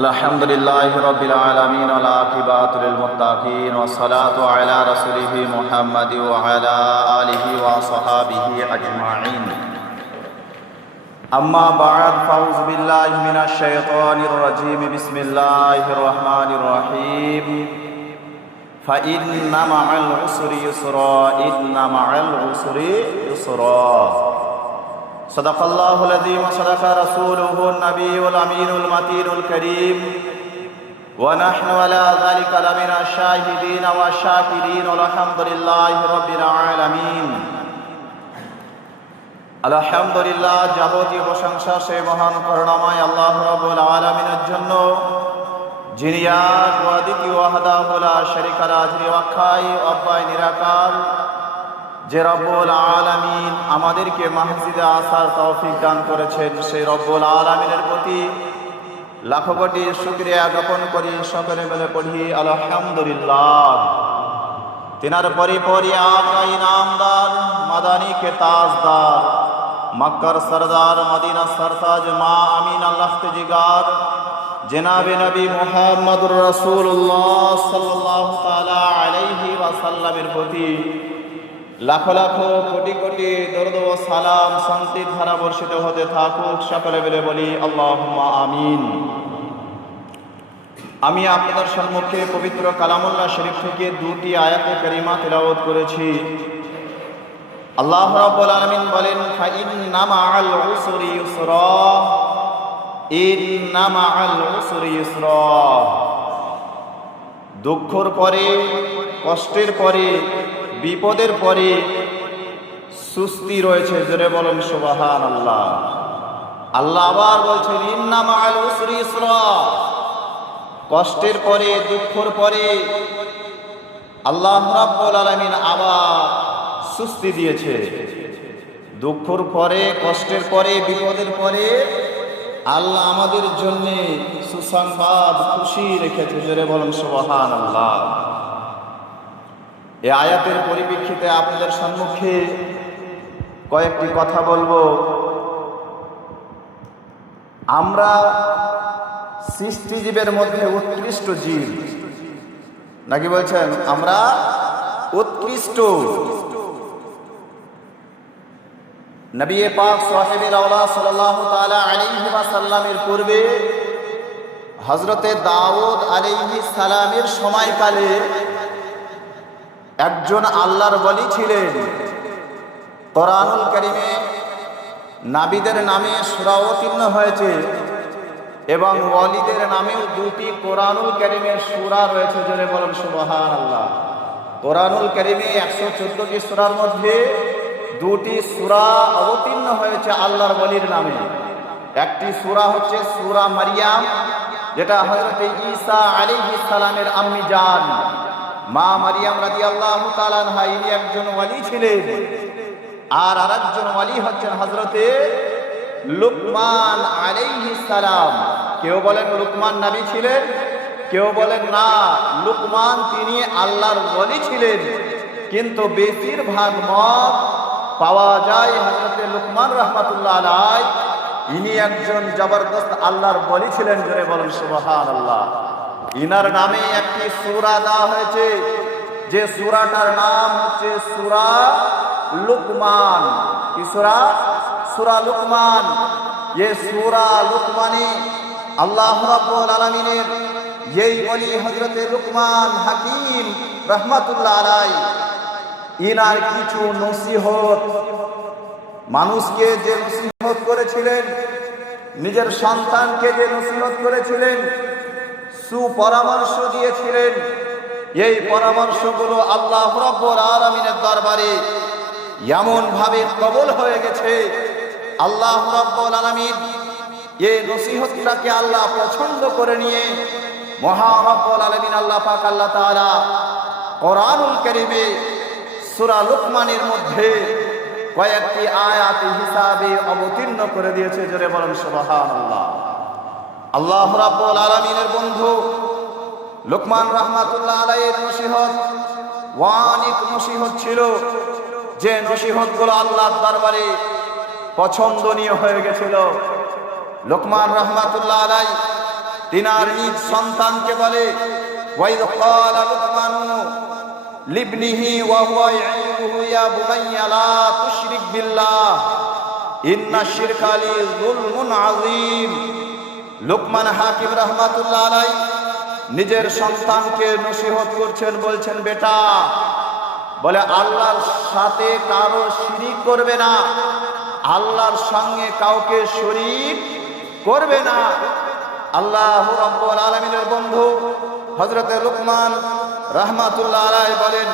আলহামদুলিল্লাহি রাব্বিল আলামিন ওয়াল আকিবাতু লিল মুত্তাকিন ওয়াস সালাতু আলা রাসূলিহি মুহাম্মাদি ওয়া আলা আলিহি ওয়া সাহবিহি আজমাইন। আম্মা বা'দ, ফাউযু বিল্লাহি মিনাশ শাইতানির রাজীম। বিসমিল্লাহির রহমানির রহিম। ফাইন্না মা'আল উসরি ইউসরা, ইন্না মা'আল উসরি ইউসরা। সাদাকাল্লাহুল আযীম ওয়া সাদাকা রাসূলুহুন নাবিয়্যুল আমিনুল মাতিনুল কারীম ওয়া নাহনু আলা যালিকা লামিনাশ শাহিদিন ওয়া শাকিরিন আলহামদুলিল্লাহি রাব্বিল আলামিন। আলহামদুলিল্লাহ, যাবতীয় প্রশংসা সেই মহান করুণাময় আল্লাহ রাব্বুল আলামিনের জন্য, যিনি এক ও অদ্বিতীয় ওয়াহদাহু লা শারীকা লাহু, যিনি অক্ষয় অব্যয় নিরাকার, যে রব্বুল আলামিন আমাদেরকে মসজিদে আসার তৌফিক দান করেছেন, সেই রব্বুল আলামিনের প্রতি লাখো কোটি শুকরিয়া জ্ঞাপন করি। সকলে মিলে পড়ি আলহামদুলিল্লাহ। তিনার পরি আকা ইনামদার, মাদানী কে তাজদার, মক্কার সরদার, মদিনা সরতাজ, মা আমিন আল্লাহ জিগার, জনাবে নবী মুহাম্মদুর রাসূলুল্লাহ সাল্লাল্লাহু তাআলা আলাইহি ওয়াসাল্লামের প্রতি লাখো লাখো কোটি কোটি দরুদ ও সালাম শান্তির ধারা বর্ষিত হতে থাকুক। সকলে মিলে বলি আল্লাহুম্মা আমিন। আমি আপনাদের সম্মুখে পবিত্র কালামুল্লাহ শরীফ থেকে দুটি আয়াতে কারিমা তেলাওয়াত করেছি। আল্লাহ রাব্বুল আলামিন বলেন, ফাইন্না মা'আল উসরি ইউসরা, ইন্না মা'আল উসরি ইউসরা। দুঃখের পরে, কষ্টের পরে, বিপদের পরে সুস্থি রয়েছে। জোরে বলেন সুবহানাল্লাহ। আল্লাহ আবার বলছেন, ইন্না মা'আল উসরি ইউসরা। কষ্টের পরে, দুঃখের পরে আল্লাহ রাব্বুল আলামিন আবার সুস্থি দিয়েছে। দুঃখের পরে, কষ্টের পরে, বিপদের পরে আল্লাহ আমাদের জন্য সুসংবাদ, খুশি রেখেছে। জোরে বলেন সুবহানাল্লাহ। এই আয়াতের পরিপ্রেক্ষিতে আপনাদের সম্মুখে কয়েকটি কথা বলবো। আমরা সৃষ্টিজীবের মধ্যে উৎকৃষ্ট জীব, নাকি বলছেন? আমরা উৎকৃষ্ট। নবী পাক সাহেবে আওলা সাল্লাল্লাহু তাআলা আলাইহি ওয়াসাল্লামের পূর্বে হযরতে দাউদ আলাইহিস সালামের সময়কালে একজন আল্লাহর ওলি ছিলেন। কোরআনুল কারীমে নাবিদের নামে সূরা অবতীর্ণ হয়েছে এবং ওয়ালিদের নামেও দুটি কোরআনুল কারীমের সূরা রয়েছে। জোরে বলেন সুবহানাল্লাহ। কোরআনুল কারীমে 114টি সূরার মধ্যে দুটি সূরা অবতীর্ণ হয়েছে আল্লাহর ওলির নামে। একটি সূরা হচ্ছে সূরা মারইয়াম, যেটা হযরত ঈসা আলাইহিস সালামের আম্মি জান মা মারইয়াম রাদিয়াল্লাহু তাআলা আনহা, ইনি একজন ওলি ছিলেন। আর আরেকজন ওলি হচ্ছেন হযরতে লুকমান আলাইহিস সালাম। কেউ বলেন লুকমান নবী ছিলেন, কেউ বলেন না, লুকমান তিনি আল্লাহর ওলি ছিলেন। কিন্তু বেশিরভাগ মত পাওয়া যায় হযরতে লুকমান রাহমাতুল্লাহ আলাইহি ইনি একজন জবরদস্ত আল্লাহর ওলি ছিলেন। জোরে বলেন সুবহানাল্লাহ। ইনার নামে একটি সূরা দেওয়া হয়েছে, যে সূরাটার নাম হচ্ছে সূরা লুকমান। কি সূরা? সূরা লুকমান। এই সূরা লুকমানে আল্লাহ রাব্বুল আলামিনের এই ওলি হযরতে লুকমান হাকিম রাহমাতুল্লাহ আলাইহি ইনার কিছু নসিহত, মানুষকে যে নসিহত করেছিলেন, নিজের সন্তানকে যে নসিহত করেছিলেন, সুপরামর্শ দিয়েছিলেন, এই পরামর্শগুলো আল্লাহ রাব্বুল আলামিনের দরবারে এমন ভাবে কবুল হয়ে গেছে। আল্লাহ রাব্বুল আলামিন এই নসিহতটাকে আল্লাহ পছন্দ করে নিয়ে মহান রব্বুল আলামিন আল্লাহ পাক আল্লাহ তাআলা কোরআনুল কারীমে সূরা লুকমানের মধ্যে কয়েকটি আয়াত হিসাবে অবতীর্ণ করে দিয়েছে। জোরে বলেন সুবহানাল্লাহ। আল্লাহ রাব্বুল আলামিনের বন্ধু লুকমান রাহমাতুল্লাহ আলাইহির নসিহত অনেক নসিহত ছিল, যে নসিহতগুলো আল্লাহর দরবারে পছন্দনীয় হয়ে গেছিল। লুকমান রাহমাতুল্লাহ আলাইহি তিনার নিজ সন্তানকে বলে, ওয়াইদ ক্বালা লুকমানু লিবনিহি ওয়া হুয়া ইয়াইবুহু ইয়া বুনাইয়া লা তুশরিক বিল্লাহ ইন্নাশ শিরকা লিযুলমুন আযীম। লুকমান হাকিম রাহমাতুল্লাহ আলাইহি নিজের সন্তানকে নসিহত করছেন, বলছেন, বেটা, বলে আল্লাহর সাথে কারো শিরিক করবে না, আল্লাহর সঙ্গে কাউকে শরীক করবে না। আল্লাহ রাব্বুল আলামিনের বন্ধু হযরতে লুকমান রাহমাতুল্লাহ আলাইহি বলেন,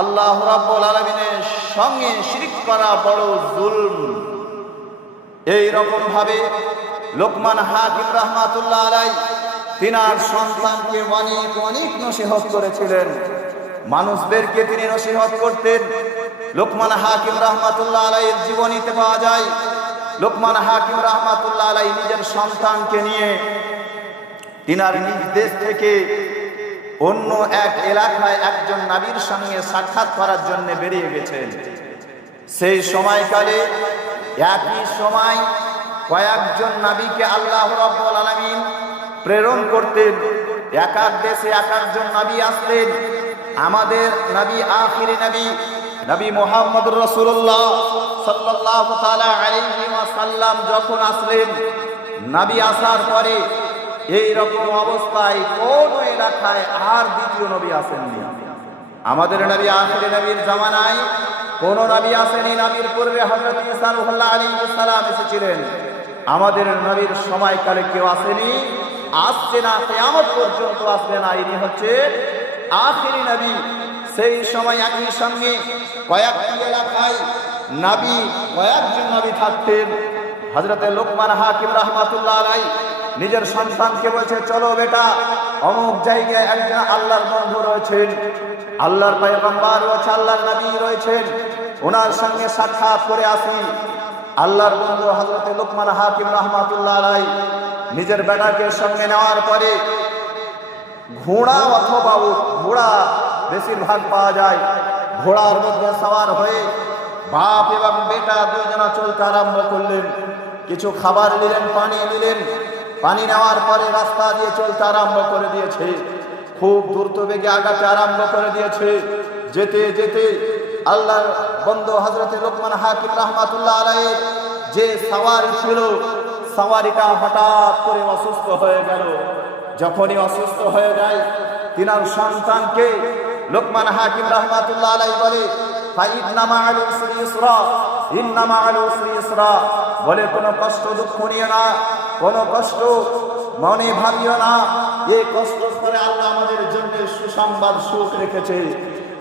আল্লাহ রাব্বুল আলামিনের সঙ্গে শিরিক করা বড় জুলম। এই রকম ভাবে লুকমান হাকিম রাহমাতুল্লাহ আলাইহি তিনার সন্তানকে অনেক অনেক নসিহত করেছিলেন। মানুষদেরকে তিনি নসিহত করতেন। লুকমান হাকিম রাহমাতুল্লাহ আলাইহির জীবনীতে পাওয়া যায়, লুকমান হাকিম রাহমাতুল্লাহ আলাইহি নিজের সন্তানকে নিয়ে তিনার নিজ দেশ থেকে অন্য এক এলাকায় একজন নবীর সঙ্গে সাক্ষাৎ করার জন্য বেরিয়ে গেছেন। সেই সময়কালে একই সময় কয়েকজন নবীকে আল্লাহ রাব্বুল আলামিন প্রেরণ করতেন। এক এক দেশে এক একজন নবী আসতেন। আমাদের নবী আখিরি নবী নবী মুহাম্মদুর রাসূলুল্লাহ সাল্লাল্লাহু তাআলা আলাইহি ওয়াসাল্লাম যখন আসলেন, নবী আসার পরে এই রকম অবস্থায় কোন এলাকায় আর দ্বিতীয় নবী আসেননি। আমাদের নবী আখিরি নবীর জামানায় কোন নবী আসেনি। নবীর পূর্বে হযরত ঈসা আলাইহিস সালাম এসেছিলেন। আমাদের নবীর সময়কালে কেউ আসেনি, আসছে না, কিয়ামত পর্যন্ত আসবে না। ইনি হচ্ছে আখিরি নবী। সেই সময় একই সঙ্গে কয়েকটি এলাকায় নবী, কয়েকজন নবী থাকতেন। হযরতে লুকমান হাকিম রাহমাতুল্লাহ আলাইহি নিজের সন্তানকে বলছে, চলো বেটা, অমুক জায়গায় একজন আল্লাহর বন্ধু রয়েছেন, আল্লাহর পয়গম্বর রয়েছে, আল্লাহর নবী রয়েছেন, ওনার সঙ্গে সাক্ষাৎ করে আসি। আল্লাহর বন্ধু হযরতে লুকমান হাকিম রাহমাতুল্লাহ আলাইহি নিজের বেটাকে সঙ্গে নেওয়ার পরে ঘোড়া অথবা উট, ঘোড়া বেশিরভাগ পাওয়া যায়, ঘোড়ার মধ্যে সওয়ার হয়ে বাপ এবং বেটা দুজনা চলতে আরম্ভ করলেন। কিছু খাবার নিলেন, পানি নিলেন। পানি নেওয়ার পরে রাস্তা দিয়ে চলতে আরম্ভ করে দিয়েছে। খুব দ্রুত বেগে আগাতে আরম্ভ করে দিয়েছে। যেতে যেতে আল্লাহর বন্ধু হযরতে লুকমান হাকিম রাহমাতুল্লাহ আলাইহি যে সওয়ারি ছিল, সওয়ারিটা হঠাৎ করে অসুস্থ হয়ে গেল। যখনই অসুস্থ হয়ে যায়, তিনার সন্তানকে লুকমান হাকিম রাহমাতুল্লাহ আলাইহি বলে, ফাইন্না মা'আল উসরি ইসরা, ইন্না মা'আল উসরি ইসরা, বলে কোনো কষ্ট দুঃখ নিও না, কোনো কষ্ট মনে ভাবিও না, এই কষ্ট করে আল্লাহ আমাদের জন্য সুসংবাদ সুখ রেখেছে।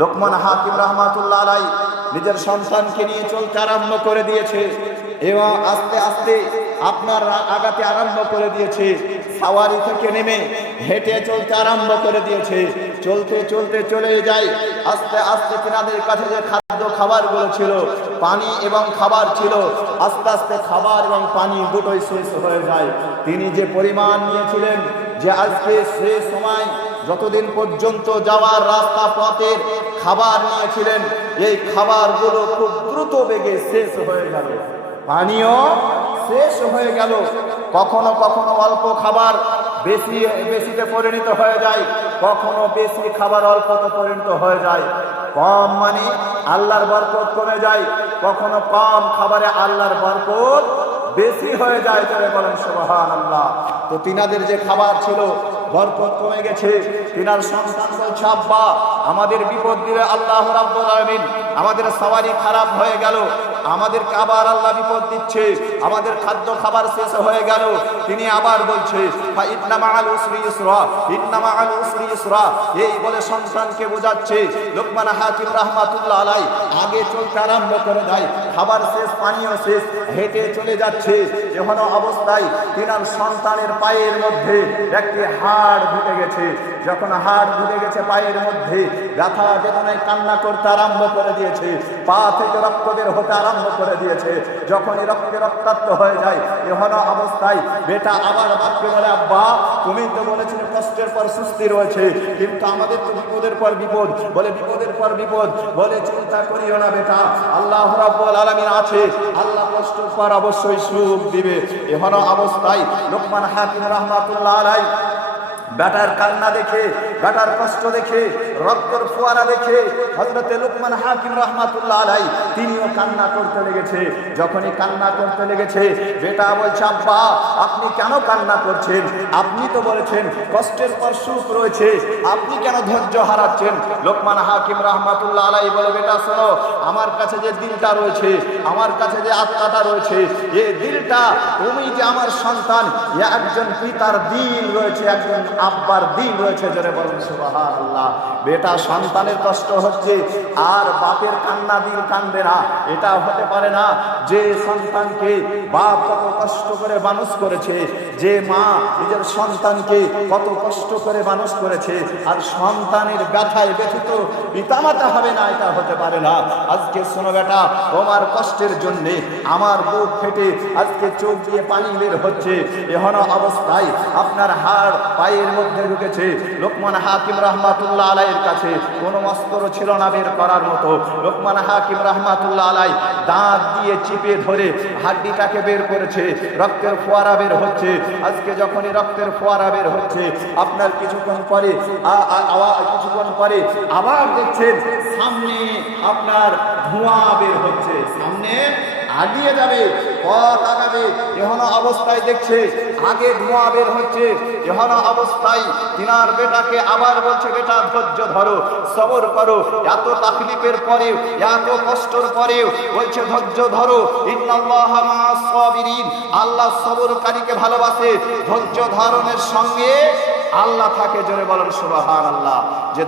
লুকমান হাকিম রাহমাতুল্লাহ আলাইহি নিজের সন্তানকে নিয়ে চলতে আরম্ভ করে দিয়েছে এবং আস্তে আস্তে আপনার আগাতে আরম্ভ করে দিয়েছে। সাওয়ারি থেকে নেমে হেঁটে চলতে আরম্ভ করে দিয়েছে। চলতে চলতে চলে যায়। আস্তে আস্তে তিনাদের কাছে যে খাদ্য খাবারগুলো ছিল, পানি এবং খাবার ছিল, আস্তে আস্তে খাবার এবং পানি দুটোই শেষ হয়ে যায়। তিনি যে পরিমাণ নিয়েছিলেন, যে আজকে সে সময় যতদিন পর্যন্ত যাওয়ার রাস্তা পথের খাবার নিয়েছিলেন, এই খাবারগুলো খুব দ্রুত বেগে শেষ হয়ে গেল। পানিও শেষ হয়ে গেল। কখনো কখনো অল্প খাবার বেশিতে পরিণত হয়ে যায়, কখনো বেশি খাবার অল্পতে পরিণত হয়ে যায়। কম মানে আল্লাহর বরকত কমে যায়, কখনো কম খাবারে আল্লাহর বরকত বেশি হয়ে যায়। যারা বলেন সুবহানাল্লাহ। তো তিনাদের যে খাবার ছিল, বরকত কমে গেছে। তিনার সন্তান বলছে, আব্বা, আমাদের বিপদ দিলে আল্লাহ রাব্বুল আলামিন, আমাদের সওয়ারি খারাপ হয়ে গেল, আমাদেরকে আবার আল্লাহ বিপদ দিচ্ছে, আমাদের খাদ্য খাবার শেষ হয়ে গেল। তিনি আবার বলছে, ইন্না মা'আল উসরি ইসরা, ইন্না মা'আল উসরি ইসরা, এই বলে সন্তানকে বোঝাচ্ছে। লুকমান হাকিম রাহমাতুল্লাহ আলাইহি আগে চলতে আরম্ভ করে দেয়। খাবার শেষ, পানিও শেষ, হেঁটে চলে যাচ্ছে। এমন অবস্থায় তিনার সন্তানের পায়ের মধ্যে একটি হাড় ঢুকে গেছে। যখন হাড় ঢুকে গেছে পায়ের মধ্যে, ব্যথা বেদনায় কান্না করতে আরম্ভ করে দিয়েছে। পা থেকে রক্ত বের হতে আরম্ভ করে দিয়েছে। যখনই রক্তে রক্তাক্ত হয়ে যায়, এমন অবস্থায় বেটা আবার বাপকে বলে, আব্বা, তুমি তো বলেছিলে কষ্টের পর সুস্থি রয়েছে, কিন্তু আমাদের তো বিপদের পর বিপদ, বলে বিপদের পর বিপদ, বলে চিন্তা করিও না বেটা, আল্লাহ রাব্বুল আলামিন আছে, আল্লাহ কষ্টের পর অবশ্যই সুখ দিবে। এমন অবস্থায় লোকমান হাকিম রাহমাতুল্লাহ আলাইহি বেটার কান্না দেখে, বেটার কষ্ট দেখে, রক্তের ফোয়ারা দেখে হযরত লোকমান হাকিম রাহমাতুল্লাহ আলাইহি তিনিও কান্না করতে লেগেছে। যখনই কান্না করতে লেগেছে, বেটা বলছে, আব্বা আপনি কেন কান্না করছেন? আপনি তো বলেছেন কষ্টের পর সুখ রয়েছে, আপনি কেন ধৈর্য হারাচ্ছেন? লোকমান হাকিম রাহমাতুল্লাহ আলাইহি বলে, বেটা শোনো, আমার কাছে যে দিলটা রয়েছে, আমার কাছে যে আত্মাটা রয়েছে, এই দিলটা, তুমি যে আমার সন্তান, একজন পিতার দিল রয়েছে, একজন আব্বার দিল রয়েছে, জোরে বলুন সুবহানাল্লাহ। বেটা সন্তানের কষ্ট হচ্ছে আর বাপের কান্না দিল কান্দে না, এটা হতে পারে না। যে সন্তানকে বাপ কত কষ্ট করে মানুষ করেছে, যে মা নিজের সন্তানকে কত কষ্ট করে মানুষ করেছে, আর সন্তানের ব্যথায় ব্যথিত পিতামাতা হবে না, এটা হতে পারে না। আজকে শোনো বেটা, তোমার কষ্টের জন্য আমার বুক ফেটে আজকে চোখ দিয়ে পানি বের হচ্ছে। এমন অবস্থায় আপনার হাড় পায়ের মধ্যে ঢুকেছে। লোকমান হাকিম রাহমাতুল্লাহ আলাইহির কাছে কোনো অস্ত্র ছিল না বের করার মতো। লোকমান হাকিম রাহমাতুল্লাহ আলাইহি দাঁত দিয়ে চিপে ধরে হাড্ডিটাকে বের করেছে, রক্তের ফোয়ারা বের হচ্ছে। আজকে যখনই রক্তের ফোয়ারা বের হচ্ছে, আপনার কিছুক্ষণ পরে আবার দেখছেন সামনে আপনার ধোঁয়া বের হচ্ছে, সামনে আগিয়ে যাবে, পথ আগাবে। এমন অবস্থায় দেখছে আগে ধোঁয়া বের হচ্ছে। এমন অবস্থায় তিনার বেটাকে আবার বলছে, বেটা ধৈর্য ধরো, সবর করো, এত তাকলিফের পরেও, এত কষ্টের পরেও বলছে ধৈর্য ধরো। ইন্নাল্লাহা মা'আস সাবিরিন, আল্লাহ সবরকারীকে ভালোবাসে, ধৈর্য ধারণের সঙ্গে আল্লাহ থাকে। জোরে বলেন সুবহানাল্লাহ। যে